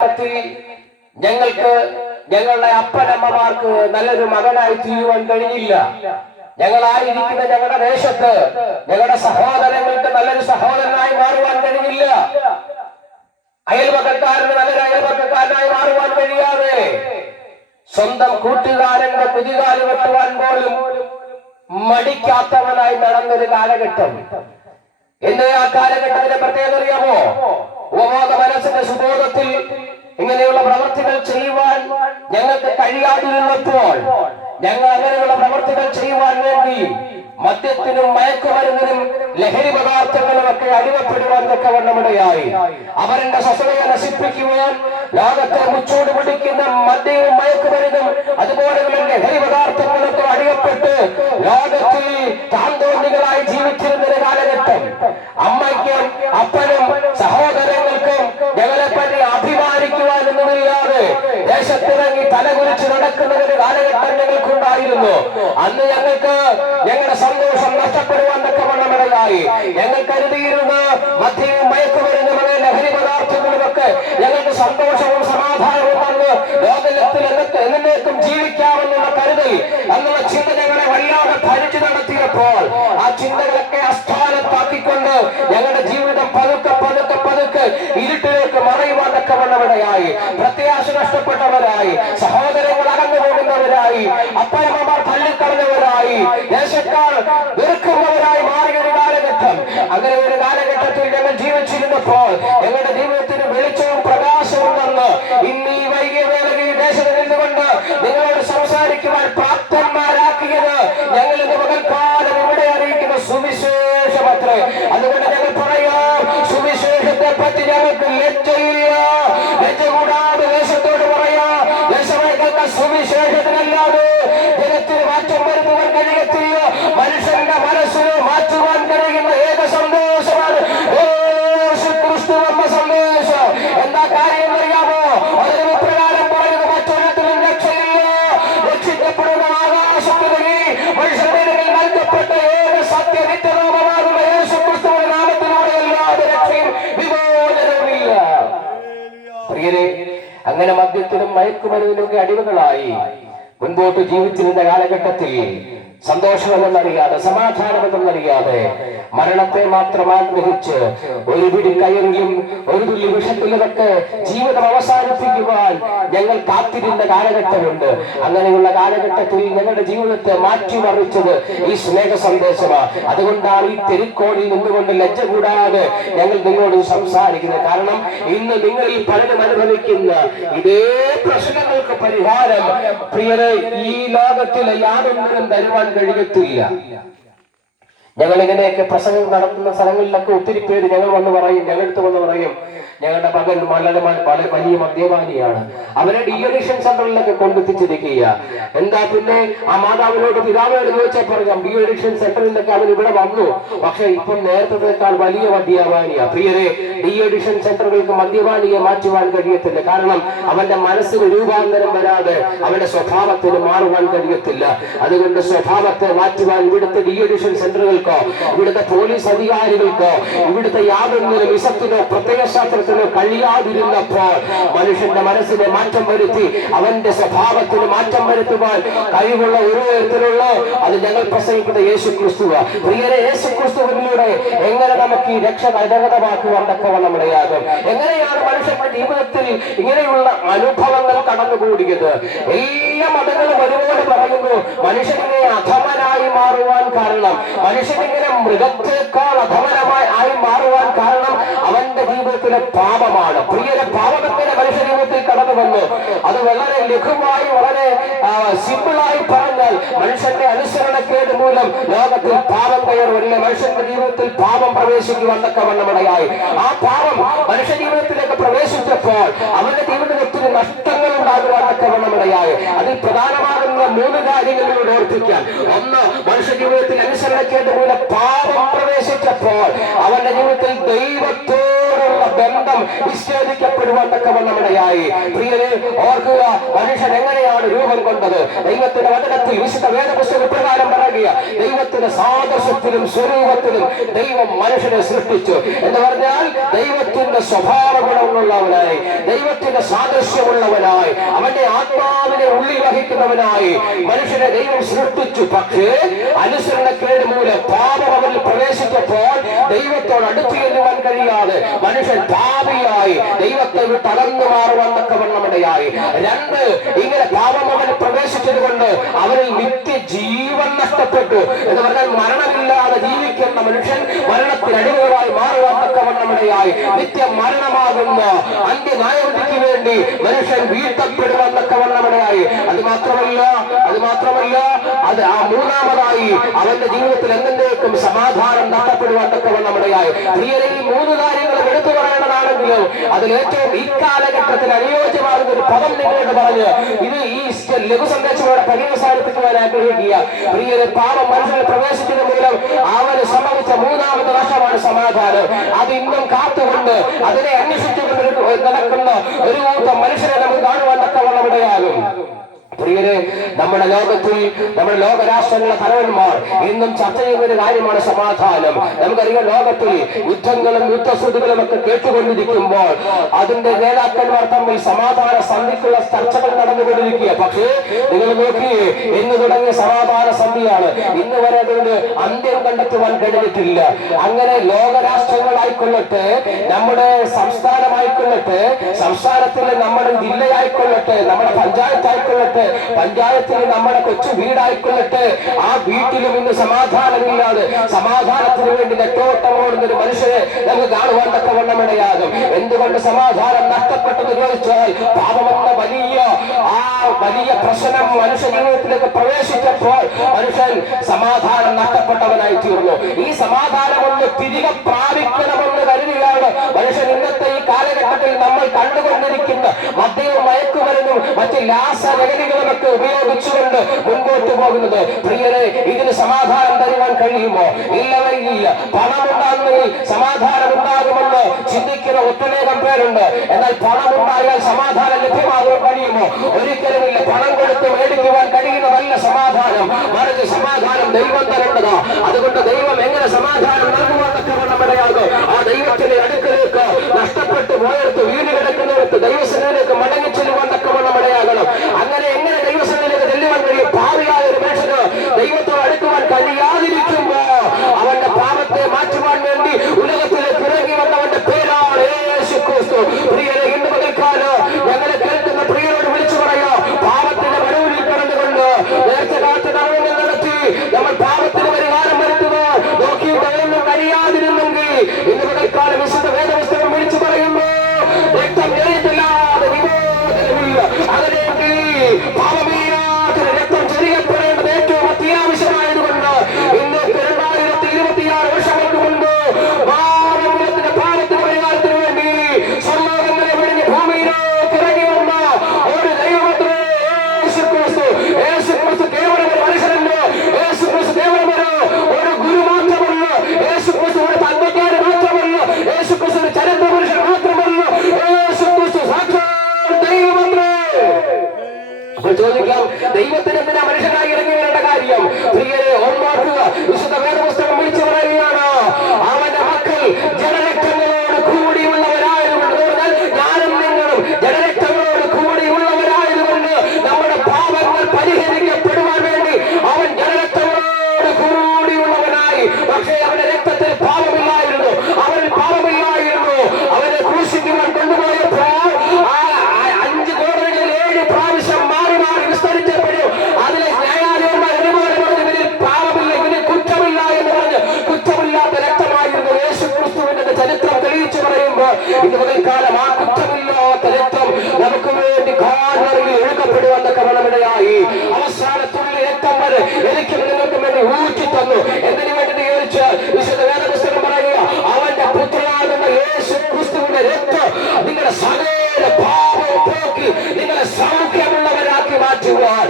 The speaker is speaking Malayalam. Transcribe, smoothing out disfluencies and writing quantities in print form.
ഞങ്ങൾക്ക് ഞങ്ങളുടെ അപ്പനമ്മമാർക്ക് നല്ലൊരു മകനായി തീരുവാൻ കഴിഞ്ഞില്ല. ഞങ്ങളായിരിക്കുന്ന ഞങ്ങളുടെ ദേശത്ത് ഞങ്ങളുടെ സഹോദരങ്ങൾക്ക് നല്ലൊരു സഹോദരനായി മാറുവാൻ കഴിഞ്ഞില്ല. അയൽപക്കക്കാരന് നല്ലൊരു അയൽപക്കക്കാരനായി മാറുവാൻ കഴിയാതെ സ്വന്തം കൂട്ടുകാരന്റെ കുതികാല് വെട്ടുവാൻ പോലും മടിക്കാത്തവനായി നടന്നൊരു കാലഘട്ടം. എന്റെ ആ കാലഘട്ടത്തിന്റെ പ്രത്യേകത അറിയാമോ? ഉപബോധ മനസ്സിന്റെ സുബോധത്തിൽ ഇങ്ങനെയുള്ള പ്രവർത്തികൾ ചെയ്യുവാൻ ഞങ്ങൾക്ക് കഴിയാതിരുന്നപ്പോൾ ഞങ്ങൾ അങ്ങനെയുള്ള പ്രവർത്തികൾ ചെയ്യുവാൻ വേണ്ടി മദ്യത്തിനും മയക്കുമരുന്നിനും ലഹരി പദാർത്ഥങ്ങളും ഒക്കെ അടിമപ്പെടുവാൻ തക്കവണ്ണമിടയായി. അവരുടെ സ്വസ്ഥതയെ നശിപ്പിക്കുവാൻ ലോകത്തെ മുച്ചോട് പിടിക്കുന്ന മദ്യവും മയക്കുമരുന്നും അതുപോലെയുള്ള ലഹരി പദാർത്ഥങ്ങളൊക്കെ അടിമപ്പെട്ട് ലോകത്തിൽ താന്തോന്നികളായി ജീവിച്ചിരുന്ന ഒരു കാലഘട്ടം. അമ്മയ്ക്കും അപ്പനും സഹോദരങ്ങൾക്കും ഞങ്ങളെപ്പറ്റി അഭിമാനിക്കുവാനൊന്നുമില്ലാതെ ദേശത്തിറങ്ങി തലകുരിച്ച് നടക്കുന്ന ഒരു കാലഘട്ടം ഞങ്ങൾക്കുണ്ടായിരുന്നു. അന്ന് ഞങ്ങൾക്ക് ഞങ്ങളുടെ സന്തോഷം നഷ്ടപ്പെടുവാൻ തക്കവണ്ണമിടയായി. ഞങ്ങൾ കരുതിയിരുന്ന മദ്യവും മയക്കുമരുന്നും ലഹരി പദാർത്ഥങ്ങളുമൊക്കെ ഞങ്ങൾക്ക് സന്തോഷവും സമാധാനവും അന്ന് ലോകത്തിൽ എന്നേക്കും ജീവിക്കാമെന്നുള്ള കരുതൽ എന്നുള്ള ചിന്ത ഞങ്ങളെ വല്ലാതെ ഭരിച്ചു നടത്തിയപ്പോൾ ആ ചിന്തകളൊക്കെ അസ്ഥാനത്താക്കിക്കൊണ്ട് ഞങ്ങളുടെ ജീവിതം പതുക്കെ പതുക്കെ പതുക്കെ ഇരുട്ടിലേക്ക് മറയുവാൻ തക്കവണ്ണമിടയായി. പ്രത്യാശ നഷ്ടപ്പെട്ടവരായി, സഹോദരങ്ങൾ അകന്നു പോകുന്നവരായി, അപ്പനമ്മമാർ തള്ളിക്കളഞ്ഞവരായി, ദേശക്കാർ വെറുക്കുന്നവരായി മാറിയൊരു കാലഘട്ടം. അങ്ങനെ ഒരു കാലഘട്ടത്തിൽ ഞങ്ങൾ ജീവിച്ചിരുന്നപ്പോൾ ഞങ്ങളുടെ ജീവിതത്തിന് വെളിച്ചവും പ്രകാശവും തന്ന് ഇന്ന് ഈ വൈകിയ വേളയിൽ ഈ ദേശത്ത് നിന്നുകൊണ്ട് നിങ്ങളോട് സംസാരിക്കുവാൻ പ്രാപ്തന്മാരാക്കിയത് ഞങ്ങൾ ഇന്ന് പകൽക്കാലം ഇവിടെ അറിയിക്കുന്ന സുവിശേഷമത്രേ. അതുകൊണ്ട് ഞങ്ങൾ പറയാം, സുവിശേഷത്തെ പറ്റി ഞങ്ങൾക്ക് ലജ്ജയില്ല. ലജ്ജ കൂടാതെ ദേശത്തോട് പറയാം, ദേശമേൽക്കുന്ന സുവിശേഷത്തിനല്ലാതെ ജനത്തിന് മാറ്റം വരുത്തുവാൻ കഴിയത്തില്ല. മനുഷ്യന്റെ മനസ്സിന് മാറ്റുവാൻ കഴിയുന്ന ഏക സന്ദേശമാണ് യേശുക്രിസ്തു എന്ന സന്ദേശം. എന്താ കാര്യം അറിയാമോ? അതിന് പ്രകാരം പറയുന്ന മറ്റൊരിടത്തിലും രക്ഷയില്ല. രക്ഷിക്കപ്പെടുന്ന ആകാശത്തിലേക്ക് മനുഷ്യരുടെ നൽകപ്പെട്ട ഏക സത്യനിത്യരൂപമാകുന്ന യേശുക്രിസ്തുവിന്റെ നാമത്തിലൂടെ അല്ലാതെ രക്ഷയും വിമോചനവുമില്ല. പ്രിയരെ, അങ്ങനെ മദ്യത്തിനും മയക്കുമരുന്നിനുമൊക്കെ അടിമകളായി മുൻപോട്ട് ജീവിച്ചിരുന്ന കാലഘട്ടത്തിൽ സന്തോഷമെന്നറിയാതെ സമാധാനമെന്നറിയാതെ മരണത്തെ മാത്രം ആഗ്രഹിച്ച് ഒരു പിടി കയറിയും ഒരു തുള്ളി വിഷത്തിലൊക്കെ ജീവിതം അവസാനിപ്പിക്കുവാൻ ഞങ്ങൾ കാത്തിരുന്ന കാലഘട്ടമുണ്ട്. അങ്ങനെയുള്ള കാലഘട്ടത്തിൽ ഞങ്ങളുടെ ജീവിതത്തെ മാറ്റിമറിച്ചത് ഈ സ്നേഹ സന്ദേശമാണ്. അതുകൊണ്ടാണ് ഈ തെരുക്കോണിൽ നിന്നുകൊണ്ട് ലജ്ജ കൂടാതെ ഞങ്ങൾ നിങ്ങളോട് സംസാരിക്കുന്നത്. കാരണം ഇന്ന് നിങ്ങളിൽ പലരും അനുഭവിക്കുന്ന ഇതേ പ്രശ്നങ്ങൾക്ക് പരിഹാരം പ്രിയരെ ഈ ലോകത്തിലെ യാതൊന്നിനും തരുവാൻ കഴിയത്തില്ല. ഞങ്ങൾ ഇങ്ങനെയൊക്കെ പ്രസംഗം നടത്തുന്ന സ്ഥലങ്ങളിലൊക്കെ ഒത്തിരി പേര് ഞങ്ങൾ വന്ന് പറയും, ഞങ്ങളടുത്ത് വന്ന് പറയും, ഞങ്ങളുടെ മകൻ വളരെ വലിയ മദ്യപാനിയാണ്, അവരെ ഡീഅഡിക്ഷൻ സെന്ററിലൊക്കെ കൊണ്ടെത്തിച്ചിരിക്കുക. എന്താ പിന്നെ ആ മാതാവിനോട് പിതാവിനോട് ചോദിച്ചാൽ പറയാം, ഡീഅഡിക്ഷൻ സെന്ററിലൊക്കെ അവൻ ഇവിടെ വന്നു, പക്ഷെ ഇപ്പം നേരത്തേക്കാൾ വലിയ മദ്യപാനിയാ. പ്രിയരെ, ഡീഅഡിക്ഷൻ സെന്ററുകൾക്ക് മദ്യപാനിയെ മാറ്റുവാൻ കഴിയത്തില്ല. കാരണം അവന്റെ മനസ്സിന് രൂപാന്തരം വരാതെ അവന്റെ സ്വഭാവത്തിന് മാറുവാൻ കഴിയത്തില്ല. അതുകൊണ്ട് സ്വഭാവത്തെ മാറ്റുവാൻ ഇവിടുത്തെ ഡീഅഡിക്ഷൻ സെന്ററുകൾക്കോ ഇവിടുത്തെ പോലീസ് അധികാരികൾക്കോ ഇവിടുത്തെ യാതൊന്നിനും വിശപ്പിനോ പ്രത്യയശാസ്ത്രത്തിനോ കഴിയാതിരുന്നപ്പോൾ മനുഷ്യന്റെ മനസ്സിനെ മാറ്റം വരുത്തി അവന്റെ സ്വഭാവത്തിന് മാറ്റം വരുത്തുവാൻ കഴിവുള്ള ഒരു തരത്തിലുള്ള അത് ഞങ്ങൾ പ്രസംഗിക്കുന്ന യേശുക്രിസ്തുവാ. പ്രിയരെ, യേശുക്രിസ്തുവിലൂടെ എങ്ങനെ നമുക്ക് ഈ രക്ഷ കരഗതമാക്കുവാൻ തക്കവണ്ണമിടയാകും? എങ്ങനെയാണ് മനുഷ്യന്റെ ജീവിതത്തിൽ ഇങ്ങനെയുള്ള അനുഭവങ്ങൾ കടന്നുകൂടിയത്? എല്ലാ മതങ്ങളും ഒരുപോലെ പറയുന്നു, മനുഷ്യനെ അധമനായി മാറുവാൻ കാരണം, മനുഷ്യനിങ്ങനെ മൃഗത്തേക്കാൾ അധമനമായി മാറുവാൻ കാരണം അവന്റെ ജീവിതത്തിലെ പാപമാണ്. പ്രിയരെ, പാപത്തിന്റെ മനുഷ്യ ജീവിതത്തിൽ കടന്നു വന്നു. അത് വളരെ ലഘുവായി വളരെ സിമ്പിളായി പറഞ്ഞാൽ മനുഷ്യന്റെ അനുസരണക്കേട് മൂലം ലോകത്തിൽ പാപം കയറുവല്ലേ, മനുഷ്യന്റെ ജീവിതത്തിൽ പാപം പ്രവേശിക്കുവാൻ തക്കവണ്ണമിടയായി. ആ പാപം മനുഷ്യ ജീവിതത്തിലേക്ക് പ്രവേശിച്ചപ്പോൾ അവന്റെ ജീവിതത്തിൽ ഒത്തിരി നഷ്ടങ്ങൾ ഉണ്ടാകുവാൻ തക്കവണ്ണമിടയായി. അതിൽ പ്രധാനമാകുന്ന 3 കാര്യങ്ങളിലൂടെ ഓർപ്പിക്കാൻ. ഒന്ന്, മനുഷ്യ ജീവിതത്തിൽ അനുസരണക്കേട് മൂലം പാപം പ്രവേശിച്ചപ്പോൾ അവന്റെ ജീവിതത്തിൽ ദൈവത്തോടുള്ള ബന്ധം വചനം വിച്ഛേദിക്കപ്പെടുവാൻ തക്കവണ്ണമിടയായി. പ്രിയരെ, ഓർക്കുക, മനുഷ്യൻ എങ്ങനെയാണ് രൂപം കൊണ്ടത്? ദൈവത്തിന്റെ വചനത്തിൽ വിശുദ്ധ വേദപുസ്തക പ്രകാരം പറയുക, ദൈവത്തിന്റെ സാദൃശ്യത്തിലും സ്വരൂപത്തിലും ദൈവം മനുഷ്യനെ സൃഷ്ടിച്ചു എന്ന് പറഞ്ഞാൽ ദൈവത്തിന്റെ സ്വഭാവ ഗുണമുള്ളവനായി, ദൈവത്തിന്റെ സാദൃശ്യമുള്ളവനായി, അവന്റെ ആത്മാവിനെ ഉള്ളിൽ വഹിക്കുന്നവനായി മനുഷ്യനെ ദൈവം സൃഷ്ടിച്ചു. പക്ഷേ അനുസരണക്കേട് മൂലം പാപം അവനിൽ പ്രവേശിച്ചപ്പോൾ ദൈവത്തോട് അടുത്തു ചെല്ലുവാൻ കഴിയാതെ മനുഷ്യൻ പാപിയായി ദൈവത്തെ വിട്ട് അകന്നു മാറുവാൻ തക്കവണ്ണമിടയായി. രണ്ട്, ഇങ്ങനെ പാപം അവന് പ്രവേശിച്ചത് കൊണ്ട് അവനിൽ നിത്യജീവൻ നഷ്ടപ്പെട്ടു എന്ന് പറഞ്ഞാൽ മരണമില്ലാതെ ജീവിക്കുന്ന മനുഷ്യൻ മരണത്തിനടിമകളായി മാറുവാൻ തക്കവണ്ണമിടയായി. നിത്യ മരണമാകുന്ന അന്ത്യന്യായവിധിക്ക് വേണ്ടി മനുഷ്യൻ വീഴ്ത്തപ്പെടുവാൻ തക്കവണ്ണമിടയായി. അത് മാത്രമല്ല അത് മൂന്നാമതായി അവന്റെ ജീവിതത്തിൽ എന്തെങ്കിലും സമാധാനം നഷ്ടപ്പെടുവാൻ തക്കവണ്ണമിടയായി. പ്രിയരെ, ഈ മൂന്ന് കാര്യങ്ങളും എടുത്തു പറയേണ്ടതാണെങ്കിലും അതിലേറ്റവും ഇക്കാലഘട്ടത്തിൽ അനുയോജ്യമാകുന്ന ഒരു പദം നിങ്ങളോട് പറഞ്ഞ് ഇത് ഈ ലഘു സന്ദേശങ്ങളോടെ പര്യവസാനിപ്പിക്കുവാൻ ആഗ്രഹിക്കുക. പ്രിയരെ, പാപം മനുഷ്യനെ പ്രവേശിച്ചത് മൂലം അവന് സംഭവിച്ച മൂന്നാമത്തെ നഷ്ടമാണ് സമാധാനം. അത് ഇന്നും കാത്തുകൊണ്ട് അതിനെ അന്വേഷിച്ചുകൊണ്ട് നടക്കുന്ന ഒരു കൂട്ടം മനുഷ്യരെ നമുക്ക് കാണുവാൻ തക്കവണ്ണമിടയാകും. പ്രിയരെ, നമ്മുടെ ലോകത്തിൽ നമ്മുടെ ലോകരാഷ്ട്രങ്ങളിലെ തലവന്മാർ ഇന്നും ചർച്ച ചെയ്യുന്ന ഒരു കാര്യമാണ് സമാധാനം. നമുക്കറിയാം, ലോകത്തിൽ യുദ്ധങ്ങളും യുദ്ധശ്രുതികളും ഒക്കെ കേട്ടുകൊണ്ടിരിക്കുമ്പോൾ അതിന്റെ നേതാക്കന്മാർ തമ്മിൽ സമാധാന സന്ധിക്കുള്ള ചർച്ചകൾ നടന്നുകൊണ്ടിരിക്കുക. പക്ഷേ നിങ്ങൾ നോക്കിയേ, ഇന്ന് തുടങ്ങിയ സമാധാന സന്ധിയാണ്. ഇന്ന് വരെ അതുകൊണ്ട് അന്ത്യം കണ്ടെത്തുവാൻ കഴിഞ്ഞിട്ടില്ല. അങ്ങനെ ലോകരാഷ്ട്രങ്ങളായിക്കൊള്ളട്ടെ, നമ്മുടെ സംസ്ഥാനമായിക്കൊള്ളട്ടെ, സംസ്ഥാനത്തിലെ നമ്മുടെ ജില്ലയായിക്കൊള്ളട്ടെ, നമ്മുടെ പഞ്ചായത്തായിക്കൊള്ളട്ടെ, പഞ്ചായത്തിൽ നമ്മുടെ കൊച്ചു വീടായിക്കൊള്ളട്ടെ, ആ വീട്ടിലും ഇന്ന് സമാധാനമില്ലാതെ സമാധാനത്തിന് വേണ്ടി നെട്ടോട്ടം ഓടുന്ന ഒരു മനുഷ്യരെ നമുക്ക് കാണുവാൻ തക്കവണ്ണമിടയാകും. എന്തുകൊണ്ട് സമാധാനം നഷ്ടപ്പെട്ടെന്ന് ചോദിച്ചാൽ പാപമെന്ന വലിയ പ്രശ്നം മനുഷ്യ ജീവിതത്തിലേക്ക് പ്രവേശിച്ചപ്പോൾ മനുഷ്യൻ സമാധാനം നഷ്ടപ്പെട്ടവനായി തീർന്നു. ഈ സമാധാനം ഒന്ന് തിരികെ പ്രാപിക്കണമെന്ന് കരുതിയാണ് മനുഷ്യൻ ഇന്നത്തെ ഈ കാലഘട്ടത്തിൽ നമ്മൾ കണ്ടുകൊണ്ടിരിക്കുന്ന മദ്യവും മയക്കുമരുന്നും മറ്റ് ലാസലഹരികളുമൊക്കെ ഉപയോഗിച്ചുകൊണ്ട് മുൻപോട്ട് പോകുന്നത്. പ്രിയരെ, ഇതിന് സമാധാനം തരുവാൻ കഴിയുമോ? ഇല്ല. പണമുണ്ടാകുന്നതിൽ സമാധാനം ഉണ്ടാകുമെന്ന് ചിന്തിക്കുന്ന ഒട്ടനേകം പേരുണ്ട്. എന്നാൽ പണമുണ്ടായാൽ സമാധാനം ലഭ്യമാകാൻ കഴിയുമോ? ഒരിക്കലുമില്ല. പണം കൊടുത്ത് മേടിക്കുവാൻ കഴിയുന്നതല്ല സമാധാനം, മറിച്ച് സമാധാനം ദൈവം തരേണ്ടതാ. അതുകൊണ്ട് ദൈവം എങ്ങനെ സമാധാനം നൽകുവാൻ തക്കവണ്ണമിടയാകും? ആ ദൈവത്തിന്റെ അടുക്കലേക്ക് നഷ്ടപ്പെട്ടു പോയെടുത്ത് വീട് കിടക്കുന്നിടത്ത് ദൈവസേനയിലേക്ക് മടങ്ങി ചെല്ലുവാൻ തക്കവണ്ണമിടയാകണം. അങ്ങനെ എങ്ങനെ ദൈവസേനയിലേക്ക് ചെല്ലുവാൻ കഴിയും? പാപിയായ ഒരു മനുഷ്യന് ദൈവത്തോട് അടുക്കുവാൻ കഴിയാതിരിക്കുമ്പോ അവന്റെ പാപത്തെ മാറ്റുവാൻ വേണ്ടി ഉലകത്തിലേക്ക് ഇറങ്ങി വന്നവന്റെ പേരാണ് യേശുക്രിസ്തു. പ്രിയരെ, ഇന്ന് പകൽക്കാലം ഞങ്ങളെ കേൾക്കുന്ന പ്രിയരോട് വിളിച്ചു പറയാ, പാപത്തിന്റെ വരവിൽ കിടന്നുകൊണ്ട് നേർച്ച കാത്ത് നടന്നു നടത്തി നമ്മൾ പാപത്തിന് പരിഹാരം വരുത്തുക നോക്കിയിട്ടൊന്നും കഴിയാതിരുന്നെങ്കിൽ ഇന്ന് പകൽക്കാലം വിശുദ്ധ വേദപുസ്തകം വിളിച്ചു പറയുന്നു, രക്തം ജനിച്ചില്ലാതെ വിമോചനമില്ല. അതിലേക്ക് പാപമീരാത്തിന് രക്തം ചൊരിയപ്പെടേണ്ടത് ഏറ്റവും അത്യാവശ്യമായതുകൊണ്ട് ഇന്ന് 2026 വർഷങ്ങൾക്ക് മുൻപ് മാനവകുലത്തിന്റെ പാപത്തിന് പരിഹാരത്തിന് വേണ്ടി സ്വർലോകങ്ങളെ വിളിഞ്ഞ് ഭൂമിയിലേക്ക് ഇറങ്ങി വന്ന ഒരു ദൈവമത്രേ യേശുക്രിസ്തു. യേശുക്രിസ്തു കേവലം ഒരു മനുഷ്യനല്ല. യേശുക്രിസ്തു കേവലം ഒരു ഗുരു മാത്രമല്ല. യേശുക്രിസ്തു ഒരു തന്ത്രജ്ഞാനി മാത്രമല്ല. യേശുക്രിസ്തു ഒരു ചരിത്ര പുരുഷൻ മാത്രമല്ല. യേശുക്രിസ്തു സാക്ഷാൽ ദൈവമത്രേ. അപ്പോൾ ചോദിക്കാം, ദൈവത്തിന് എന്തിനാ മനുഷ്യനായി ഇറങ്ങി വരേണ്ട കാര്യം? പ്രിയരെ, ഓർമ്മാക്കുക, വിശുദ്ധ വേദപുസ്തകം വിളിച്ചു പറയുകയാണ്, അവന്റെ മക്കൾ ജനരക്തങ്ങളോട് കൂടിയുള്ളവരായതുകൊണ്ട്, ഞാനും നിങ്ങളും ജനരക്തങ്ങളോട് കൂടിയുള്ളവരായതുകൊണ്ട് നമ്മുടെ പാപങ്ങൾ പരിഹരിക്കപ്പെടുവാൻ വേണ്ടി അവൻ ജനരക്തങ്ങളോട് കൂടിയുള്ളവനായി. പക്ഷേ അവന്റെ രക്തത്തിൽ പാപമില്ലായിരുന്നു, അവനിൽ പാപമില്ലായിരുന്നു. അവനെ ക്രൂശിക്കുവാൻ കൊണ്ടുപോയപ്പോൾ 5 കോടതികളിൽ 7 പ്രാവശ്യം മാറി വിസ്തരിച്ചപ്പോഴും അതിലെ ന്യായാധിപന്മാർ ഒരുപോലെ പറഞ്ഞു, ഇവരിൽ പാപമില്ല, ഇവരിൽ കുറ്റമില്ല എന്ന് പറഞ്ഞ് കുറ്റമില്ലാത്ത രക്തമായിരുന്നു യേശുക്രിസ്തുവിന്റെ ചരിത്രം തെളിയിച്ചു പറയുമ്പോൾ ഇന്ന് പകൽക്കാലം ആ കുറ്റമില്ലാത്ത രക്തം നമുക്ക് വേണ്ടി കാൽവരിയിൽ ഒഴുക്കപ്പെടുവാൻ തക്കവണ്ണമിടയായി. അവസാനത്തുള്ളിൽ രക്തം വരെ എനിക്കും നിങ്ങൾക്കും വേണ്ടി ഊറ്റി തന്നു. എന്തിനു വേണ്ടി ചോദിച്ചാൽ വിശുദ്ധ വേദപുസ്തകം പറയുക, അവന്റെ പുത്രനാകുന്ന യേശുക്രിസ്തുവിന്റെ രക്തം നിങ്ങളുടെ സകല പാപവും പോക്കി നിങ്ങളെ സൗഖ്യമുള്ളവരാക്കി മാറ്റുവാൻ,